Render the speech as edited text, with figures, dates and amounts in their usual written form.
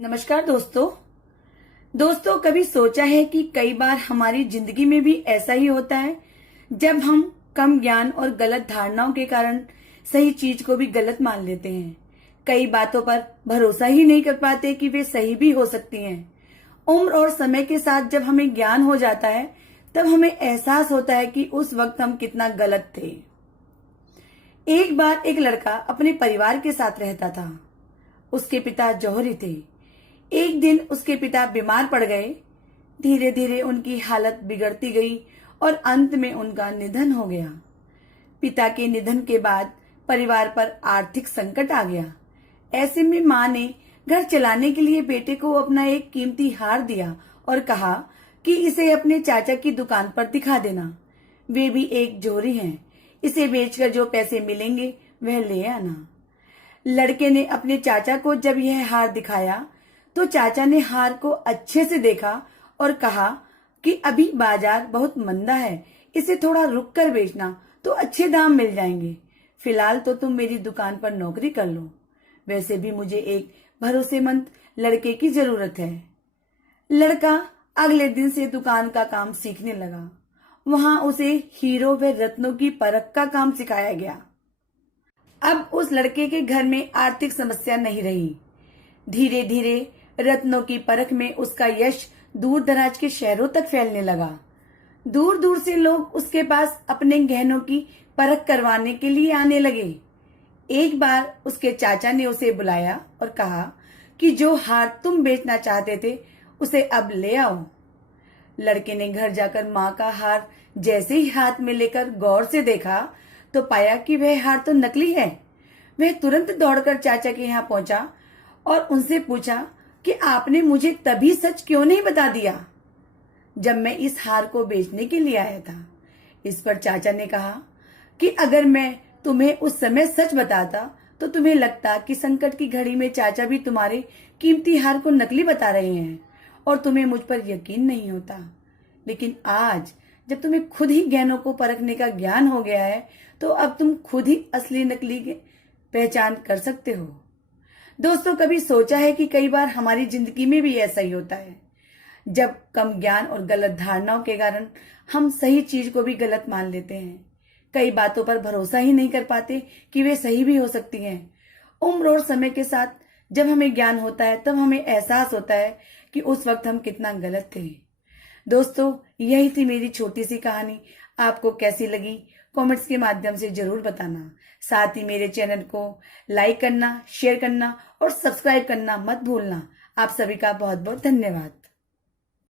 नमस्कार दोस्तों कभी सोचा है कि कई बार हमारी जिंदगी में भी ऐसा ही होता है जब हम कम ज्ञान और गलत धारणाओं के कारण सही चीज को भी गलत मान लेते हैं। कई बातों पर भरोसा ही नहीं कर पाते कि वे सही भी हो सकती हैं। उम्र और समय के साथ जब हमें ज्ञान हो जाता है तब हमें एहसास होता है कि उस वक्त हम कितना गलत थे। एक बार एक लड़का अपने परिवार के साथ रहता था। उसके पिता जौहरी थे। एक दिन उसके पिता बीमार पड़ गए। धीरे धीरे उनकी हालत बिगड़ती गई और अंत में उनका निधन हो गया। पिता के निधन के बाद परिवार पर आर्थिक संकट आ गया। ऐसे में मां ने घर चलाने के लिए बेटे को अपना एक कीमती हार दिया और कहा कि इसे अपने चाचा की दुकान पर दिखा देना। वे भी एक जौहरी हैं, इसे बेचकर जो पैसे मिलेंगे वह ले आना। लड़के ने अपने चाचा को जब यह हार दिखाया तो चाचा ने हार को अच्छे से देखा और कहा कि अभी बाजार बहुत मंदा है, इसे थोड़ा रुक कर बेचना तो अच्छे दाम मिल जाएंगे। फिलहाल तो तुम मेरी दुकान पर नौकरी कर लो। वैसे भी मुझे एक भरोसेमंद लड़के की जरूरत है। लड़का अगले दिन से दुकान का काम सीखने लगा। वहां उसे हीरो व रत्नों की परख का काम सिखाया गया। अब उस लड़के के घर में आर्थिक समस्या नहीं रही। धीरे धीरे रत्नों की परख में उसका यश दूर दराज के शहरों तक फैलने लगा। दूर दूर से लोग उसके पास अपने गहनों की परख करवाने के लिए आने लगे। एक बार उसके चाचा ने उसे बुलाया और कहा कि जो हार तुम बेचना चाहते थे उसे अब ले आओ। लड़के ने घर जाकर मां का हार जैसे ही हाथ में लेकर गौर से देखा तो पाया कि वह हार तो नकली है। वह तुरंत दौड़कर चाचा के यहाँ पहुंचा और उनसे पूछा कि आपने मुझे तभी सच क्यों नहीं बता दिया जब मैं इस हार को बेचने के लिए आया था। इस पर चाचा ने कहा कि अगर मैं तुम्हें उस समय सच बताता तो तुम्हें लगता कि संकट की घड़ी में चाचा भी तुम्हारे कीमती हार को नकली बता रहे हैं और तुम्हें मुझ पर यकीन नहीं होता। लेकिन आज जब तुम्हें खुद ही गहनों को परखने का ज्ञान हो गया है तो अब तुम खुद ही असली नकली की पहचान कर सकते हो। दोस्तों कभी सोचा है कि कई बार हमारी जिंदगी में भी ऐसा ही होता है जब कम ज्ञान और गलत धारणाओं के कारण हम सही चीज को भी गलत मान लेते हैं। कई बातों पर भरोसा ही नहीं कर पाते कि वे सही भी हो सकती हैं। उम्र और समय के साथ जब हमें ज्ञान होता है तब हमें एहसास होता है कि उस वक्त हम कितना गलत थे। दोस्तों यही थी मेरी छोटी सी कहानी। आपको कैसी लगी कमेंट्स के माध्यम से जरूर बताना। साथ ही मेरे चैनल को लाइक करना, शेयर करना और सब्सक्राइब करना मत भूलना। आप सभी का बहुत बहुत धन्यवाद।